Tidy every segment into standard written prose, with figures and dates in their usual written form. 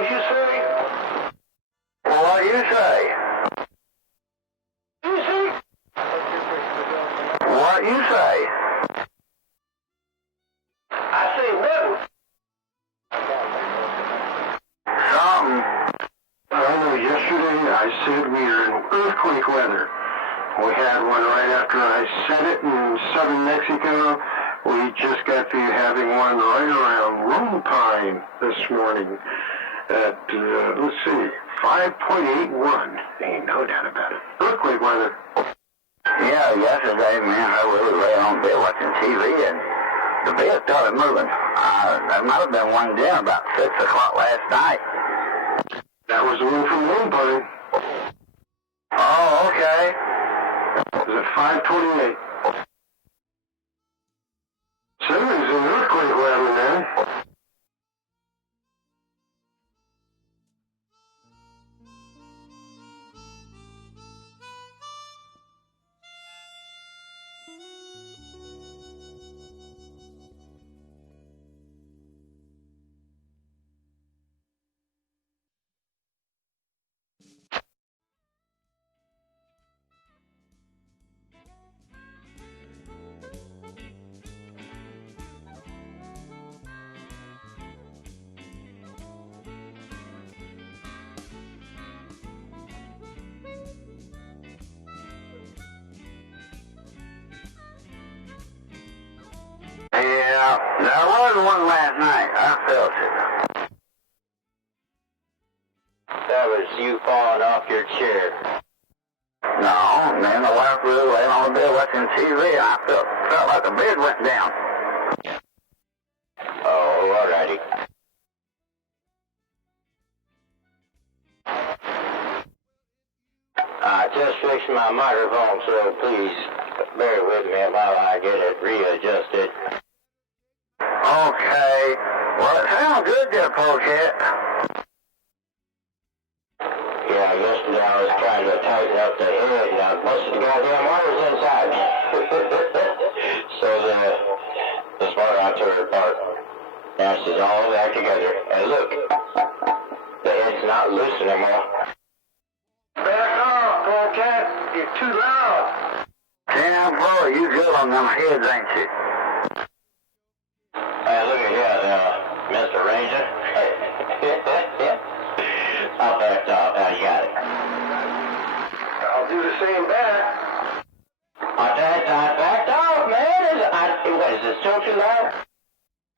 What'd you say? Well, what do you say? You say? What you say? I say nothing. Something. I know yesterday I said we were in earthquake weather. We had one right after I said it in southern Mexico. We just got through having one right around Lone Pine this morning at, let's see, 5.81. Ain't no doubt about it. Earthquake weather. Yeah, yesterday, man, I really lay on bed watching TV, and the bed started moving. There might have been one down about 6 o'clock last night. That was the one from Lone Pine. Oh, okay. It was at 5:28. Somebody's in earthquake weather, man. Yeah, there was one last night. I felt it. That was you falling off your chair. No, me and the wife were laying on the bed watching TV, and I felt like the bed went down. Oh, alrighty. I just fixed my microphone, so please bear with me while I get it readjusted. Okay. Well, it sounds good there, Polcat. Yeah, yesterday I was trying to tighten up the head, and I busted the goddamn wires inside. So the smart I tore it apart. Now it's all back together. And look, the head's not loose anymore. Back off, Polcat. You're too loud. Damn, boy, you good on them heads, ain't you? Hey, look at here, Mr. Ranger. I'll back off. Now you got it. I'll do the same back. I backed off, man. What, is it still too loud?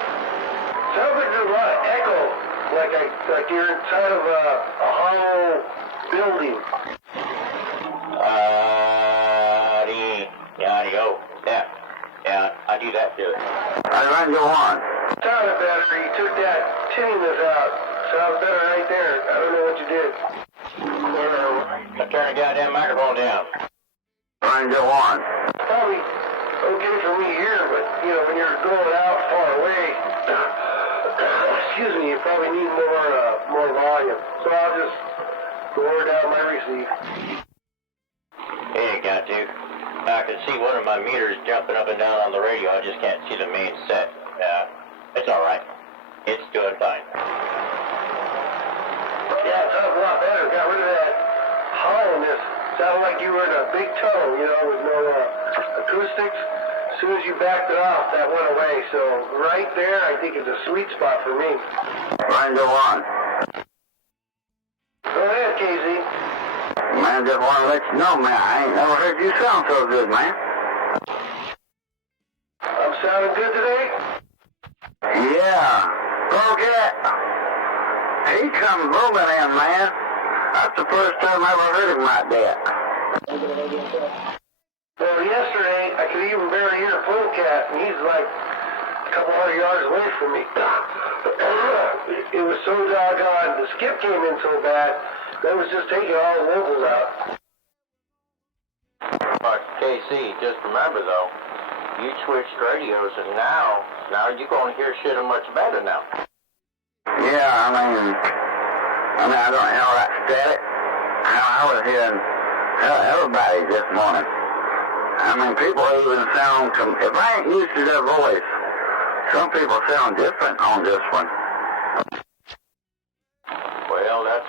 Sounds like there's a lot of echo. Like you're inside of a hollow building. Adio. Yeah, I do that too. I run you on. Sounded better. You took that tinniness out. Sounds better right there. I don't know what you did. I turned the goddamn microphone down. Run you on. Probably okay for me here, but you know when you're going out far away, excuse me, you probably need more volume. So I'll just lower down my receive. Hey, got to. I can see one of my meters jumping up and down on the radio. I just can't see the main set. It's all right. It's doing fine. Yeah, it sounds a lot better. Got rid of that hollowness. Sounded like you were in a big tunnel, you know, with no acoustics. As soon as you backed it off, that went away. So right there, I think is a sweet spot for me. Mine go on. Go ahead, KZ. Man, just want to let you know, man, I ain't never heard you sound so good, man. I'm sounding good today? Yeah. Polcat. He come booming in, man. That's the first time I ever heard him like that. Well, yesterday, I could even barely hear Polcat, and he's like a couple hundred yards away from me. It was so doggone, the skip came in so bad, that was just taking all the vocals out. But KC, just remember though, you switched radios and now you're going to hear shit much better now. Yeah, I mean, I don't know how that static. I was hearing everybody this morning. I mean, people even sound, if I ain't used to their voice, some people sound different on this one.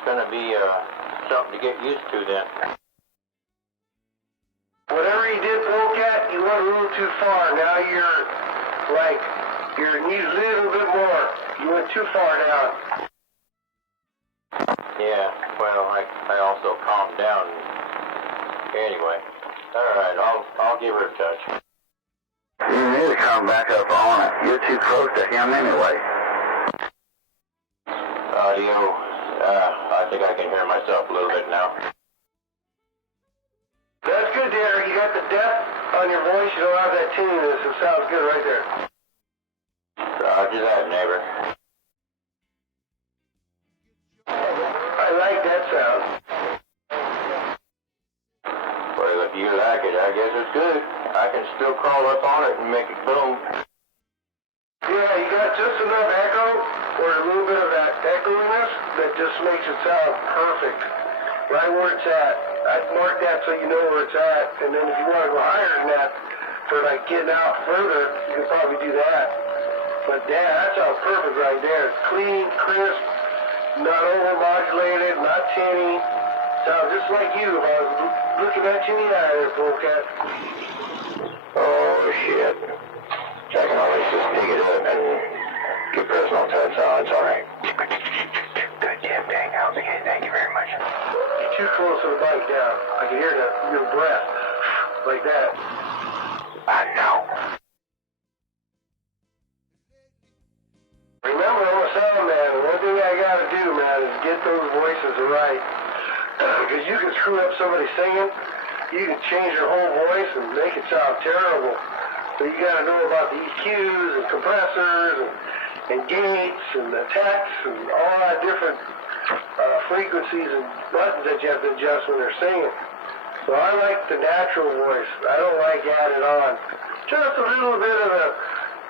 it's going to be something to get used to then. Whatever you did, Polcat, you went a little too far. Now you need a little bit more. You went too far down. Yeah, well, I also calmed down. Anyway, all right, I'll give her a touch. You need to come back up on it. You're too close to him anyway. Audio, I think I can hear myself a little bit now. That's good, Derek. You got the depth on your voice. You don't have that tinniness. It sounds good right there. Roger that, neighbor. I like that sound. Well, if you like it, I guess it's good. I can still crawl up on it and make it boom. Yeah, you got just enough echo, or a little bit of that echoiness that just makes it sound perfect. Right where it's at. I'd mark that so you know where it's at, and then if you want to go higher than that, for like getting out further, you can probably do that. But yeah, that sounds perfect right there. It's clean, crisp, not overmodulated, not tinny. Sounds just like you if I was looking at you in the eye there, Polcat. Oh, shit. I can always just dig it up and get personal touch on. It's all right. Good job, dang. Okay, thank you very much. You're too close to the mic down. I can hear your breath like that. I know. Remember, I'm a sound man. The one thing I gotta do, man, is get those voices right. Because you can screw up somebody singing, you can change your whole voice and make it sound terrible. So you gotta know about the EQs and compressors and gates and the techs and all that different frequencies and buttons that you have to adjust when they're singing. So I like the natural voice. I don't like adding on just a little bit of a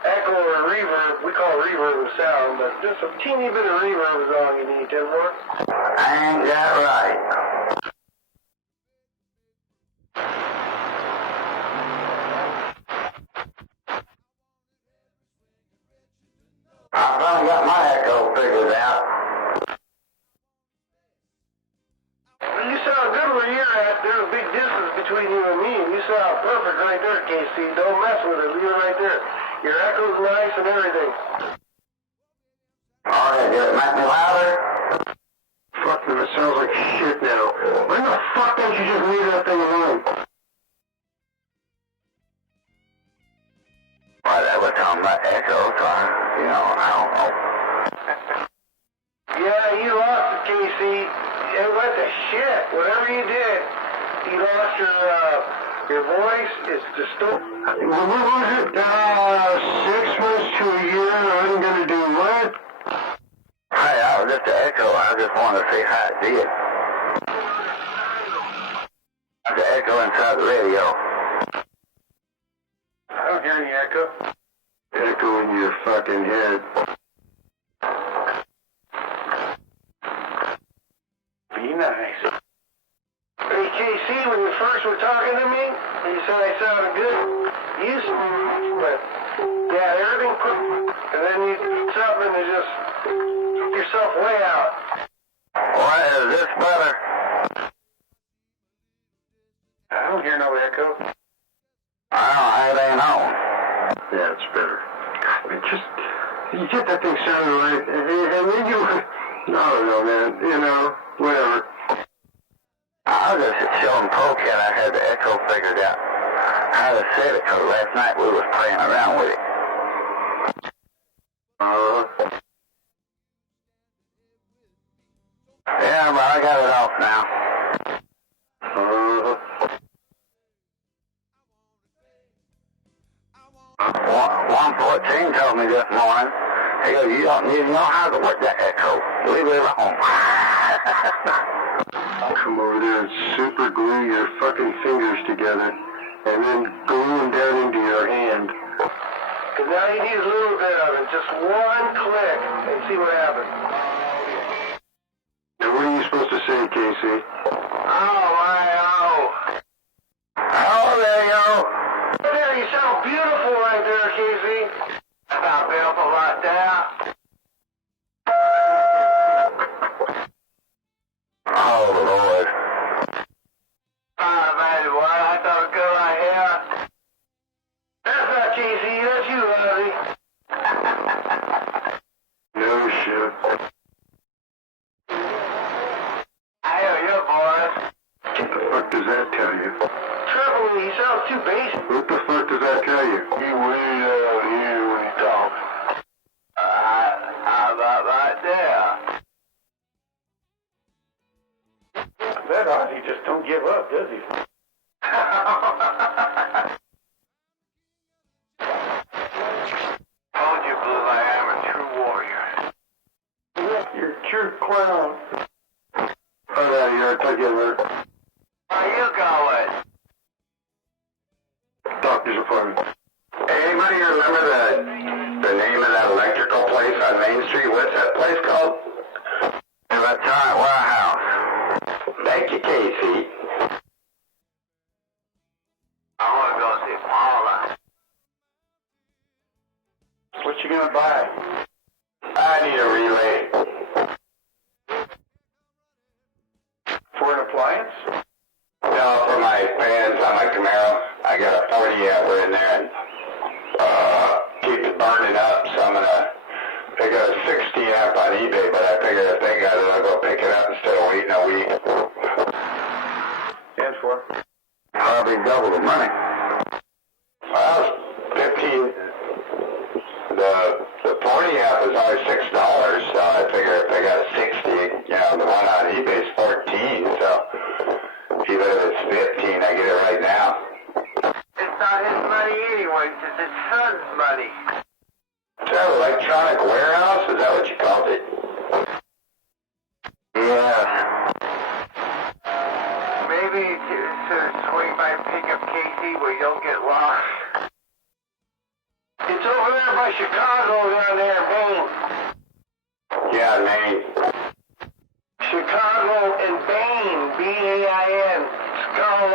echo or reverb. We call reverb a sound, but just a teeny bit of reverb is all you need, Tim Moore. Ain't that right? I finally got my echo figured out. Well, you sound good where you're at. There's a big distance between you and me, and you sound perfect right there, KC. Don't mess with it. Leave it right there. Your echo's nice and everything. Oh, yeah, did it make me louder? Fuck, it sounds like shit now. Why the fuck don't you just leave that thing alone? Well, that was talking about echo, so I don't know. Yeah, you lost it, KC. It went to shit. Whatever you did, you lost your voice. It's distorted. What was it? 6 months to a year. I'm gonna do what? Hey, I was just an echo. I just wanted to see how it did. The echo inside the radio. I don't hear any echo. Echo in your fucking head. Be nice. Hey, KC, when you first were talking to me, you said I sounded good. You but yeah, everything quick, and then you something to just took yourself way out. Why is this better? I don't hear no echo. I don't have it ain't on. Yeah, it's better. You get that thing sounding right, and then you, I don't know, man, whatever. I was just showing Polcat I had the echo figured out how to set it, because last night we was playing around with it. Yeah, but I got it off now. 114 told me this morning, he goes, you don't even know how to work that echo. Leave it alone. Come over there and super glue your fucking fingers together, and then glue them down into your hand. Because now you need a little bit of it, just one click, and see what happens. Now what are you supposed to say, Casey? Oh, there you go. There, you sound beautiful right there, Casey. Sound beautiful right there. dude. I hear you, boys. What the fuck does that tell you? Trouble, he sounds too basic. What the fuck does that tell you? He way out here when he talks. How about right there? That Ozzie just don't give up, does he? Told you, BlueLight, I'm a true warrior. You're a true clown. Get out of here, take it over. Where you going? Doctor's appointment. Anybody remember the name of that electrical place on Main Street? What's that place called? Electronic Warehouse. Thank you, Casey. I want to go see Paula. What you gonna buy? I need a relay. For an appliance? No, for my fans on my Camaro. I got a 40 amper in there and keeps it burning up, so I'm gonna pick up a 60 amp on eBay, but I figure if they got it, I'll go pick it up instead of waiting a week. And for? Probably double the money. Well, 15. The 40 amp is only $6, so I figure if they got a 60, the one on eBay is 14, so even if it's 15, I get it right now. It's not his money anyway, it's his son's money. Is that electronic warehouse? Is that what you called it? Yeah. Maybe to swing by and pick up Casey where you don't get lost. It's over there by Chicago down there in Maine. Yeah, Maine. Chicago and Bain, B-A-I-N. It's called,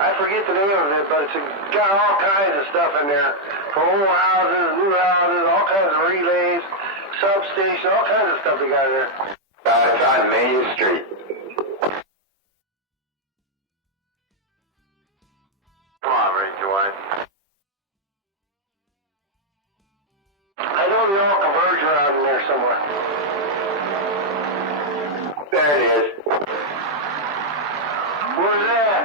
I forget the name of it, but it's got all kinds of stuff in there. For old houses, new houses, all kinds of relays, substation, all kinds of stuff they got in there. It's on Main Street. Come on, Ridgeway. I know they all converge around in there somewhere. There it is. Where's that?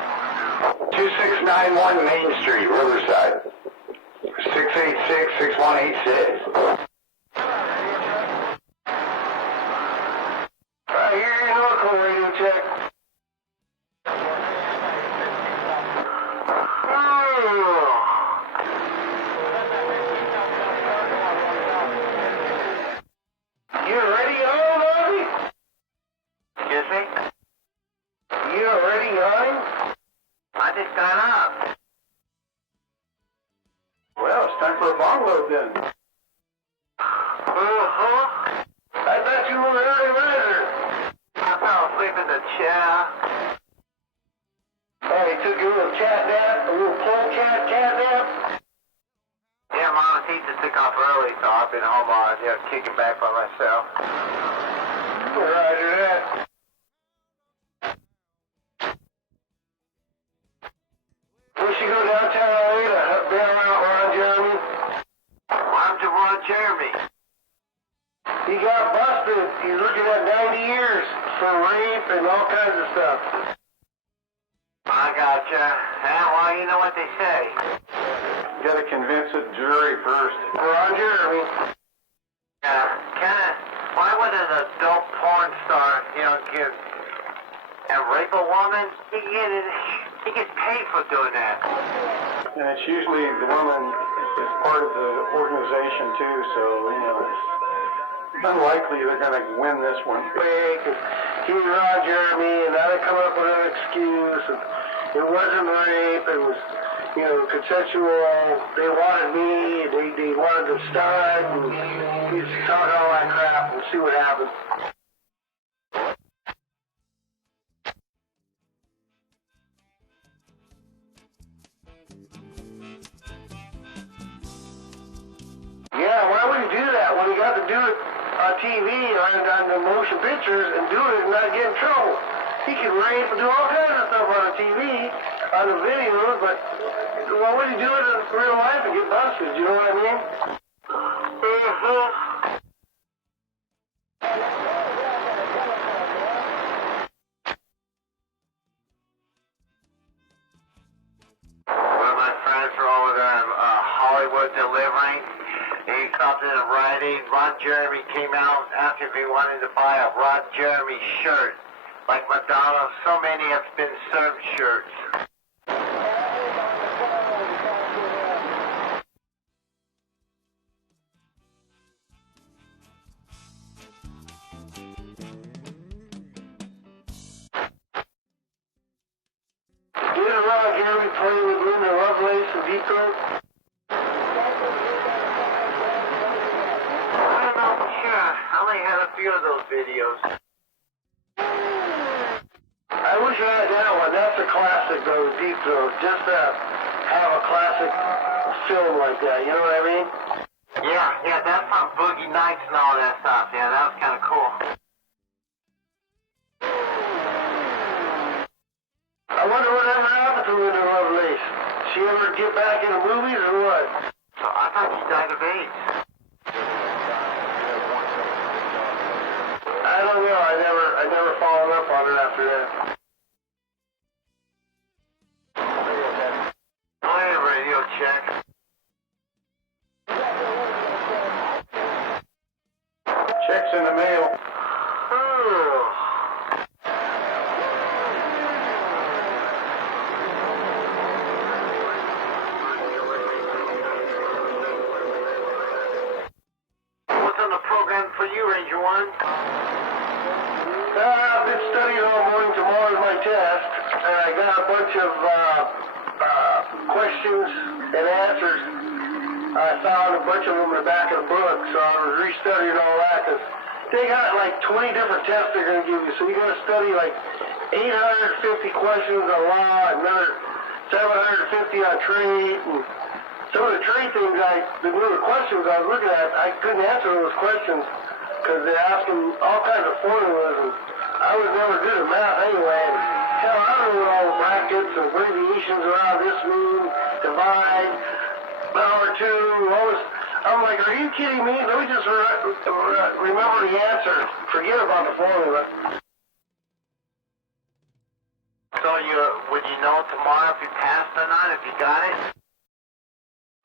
2691 Main Street, Riverside. 686-6186. I hear your local radio check. You already on, Ozzie? Excuse me? You already on? I just got up. Well, it's time for a bong load then. I thought you were an early riser. I fell asleep in the chair. Oh, you took your little cat nap, a little Polcat cat nap? Yeah, Mama Tita took off early, so I've been home on, kicking back by myself. Roger that. We should go downtown LA to bail out Ron Jeremy. Why'd you want Jeremy? He got busted. He's looking at 90 years for rape and all kinds of stuff. I gotcha. Well, you know what they say. You gotta convince a jury first. Ron Jeremy. Why would an adult porn star, give and rape a woman? He gets paid for doing that. And it's usually the woman is part of the organization too, so, it's unlikely they're going to win this one. He was Ron Jeremy, and now they come up with an excuse. And it wasn't rape, it was, consensual. They wanted me, they wanted to start, and he's talking all that crap. We'll see what happens. Yeah, why would he do that when he got to do it on TV, on the motion pictures, and do it and not get in trouble? He can rape and do all kinds of stuff on the TV, on the videos, but why would he do it in real life and get busted? You know what I mean? Ron Jeremy came out after me wanting to buy a Ron Jeremy shirt. Like Madonna, so many have been served shirts. Didn't Ron Jeremy play with Un-AuthorizedR and Deep Throat? I'm not sure. I only had a few of those videos. I wish I had that one. That's a classic, though, Deep Throat. Just to have a classic film like that, you know what I mean? Yeah, that's on Boogie Nights and all that stuff. Yeah, that was kind of cool. I wonder whatever happened to Un-AuthorizedR. She ever get back into movies or what? So I thought she died of AIDS. I don't know. I never followed up on her after that. Play a radio check. Checks in the mail. What's on the program for you, Ranger One? I've been studying all morning. Tomorrow's my test, and I got a bunch of questions and answers. I found a bunch of them in the back of the book, so I was restudying all that because they got like 20 different tests they're going to give you. So you got to study like 850 questions on law, another 750 on trade, and some of the trade things, the little questions I was looking at, I couldn't answer those questions because they asked them all kinds of formulas, and I was never good at math anyway. And hell, I don't know what all the brackets and abbreviations around this mean, divide, power two, all this. I'm like, are you kidding me? Let me just remember the answer. Forget about the formula. So would you know tomorrow if you passed or not, if you got it?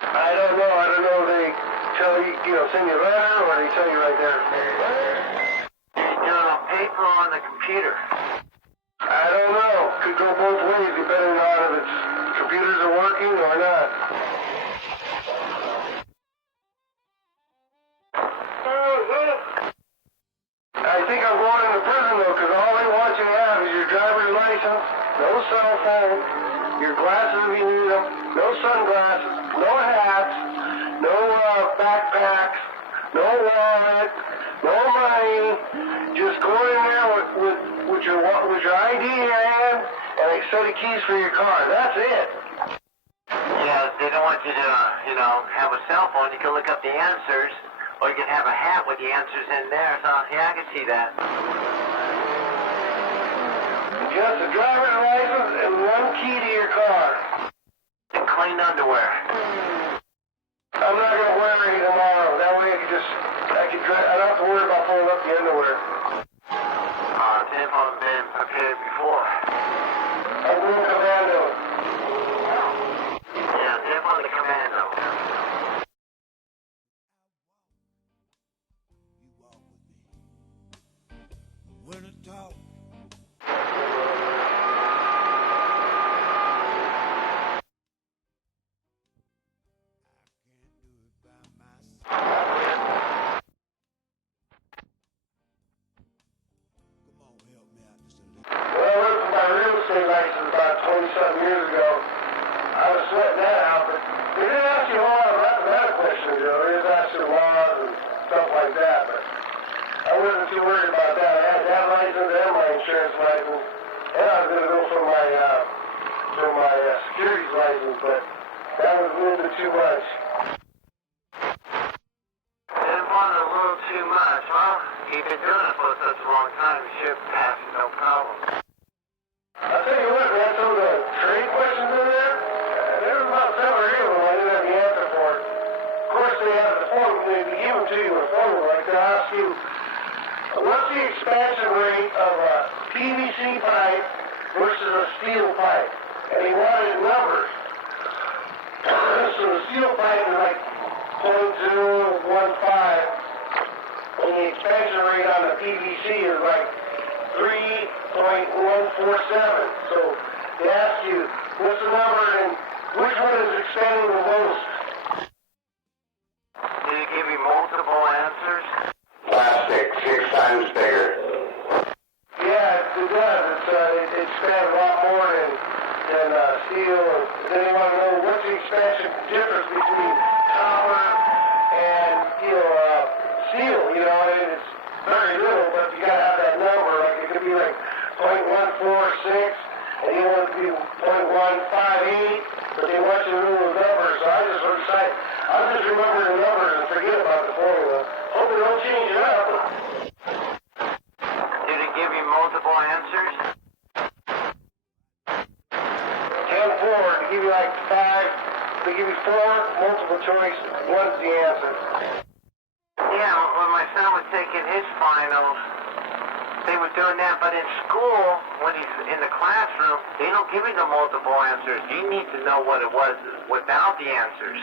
I don't know. I don't know if they tell you, send you a letter, or they tell you right there. You do it on paper or on the computer? I don't know. Could go both ways depending on if it's computers are working or not. I think I'm going into prison though, because all they want you to have is your driver's license, no cell phone, your glasses if you need them, no sunglasses, no hats, no backpacks, no wallet, no money. Just go in there with your ID in your hand and a set of keys for your car. That's it. Yeah, they don't want you to, have a cell phone. You can look up the answers, or you can have a hat with the answers in there. So, yeah, I can see that. Just a driver's license and one key to your car. And clean underwear. I'm not going to wear any tomorrow. That way I don't have to worry about pulling up the underwear. They've all been prepared before. I'm going commando. Yeah, they're on the commando. When I talk. License about 20-something years ago. I was sweating that out, but they didn't ask you a whole lot of mathematical questions, They just asked you laws and stuff like that, but I wasn't too worried about that. I had that license and my insurance license, and I was going to go for my securities license, but that was a little bit too much. They wanted a little too much, huh? You've been doing it for such a long time, you should pass it, no problem. I'll tell you what, man, some of the trade questions in there, there was about 7 or 8 of them I didn't have the answer for. Of course, they have the formula, they give them to you in a formula, like they ask you, what's the expansion rate of a PVC pipe versus a steel pipe? And he wanted numbers. So the steel pipe is like 0.015, and the expansion rate on the PVC is like 3.147. So they ask you, what's the number and which one is expanding the most? Did it give you multiple answers? Plastic, 6 times bigger. Yeah, it does. It expands a lot more than steel. And then they want to know what's the expansion difference between copper and steel. You know, and it's very little, but you gotta have that number. Like it could be like 0.146, and you want it to be 0.158, but they want you to know the numbers. So I just remember the numbers and forget about the formula. Hope they don't change it up. Did it give you multiple answers? 10-4, to give you like 5, they give you 4 multiple choice, one's the answer. Yeah, when my son was taking his finals, they were doing that, but in school, when he's in the classroom, they don't give you the multiple answers. You need to know what it was without the answers.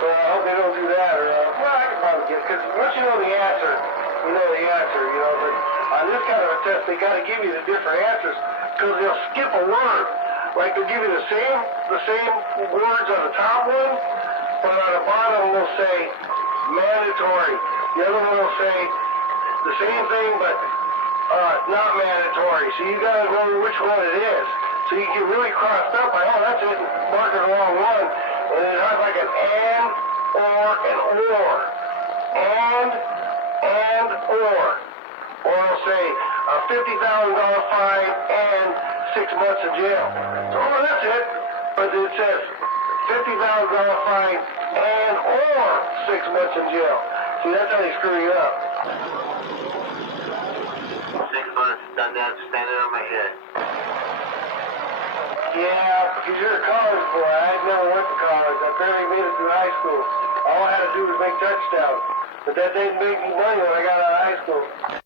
Well, I hope they don't do that, or, well, I can probably get it, because once you know the answer, you know the answer, you know, but on this kind of a test, they got to give you the different answers, because they'll skip a word. Like, they'll give you the same words on the top one, but on the bottom, they'll say mandatory. The other one will say the same thing, but not mandatory. So you got to know which one it is. So you get really crossed up by, oh, that's it, mark the wrong one. And it has like an and, or, and or. And, or. Or it'll say a $50,000 fine and 6 months in jail. So, oh, that's it. But it says $50,000 fine and or 6 months in jail. See, that's how they screw you up. 6 months, done that, standing on my head. Yeah, because you're a college boy. I never went to college. I barely made it through high school. All I had to do was make touchdowns. But that didn't make me money when I got out of high school.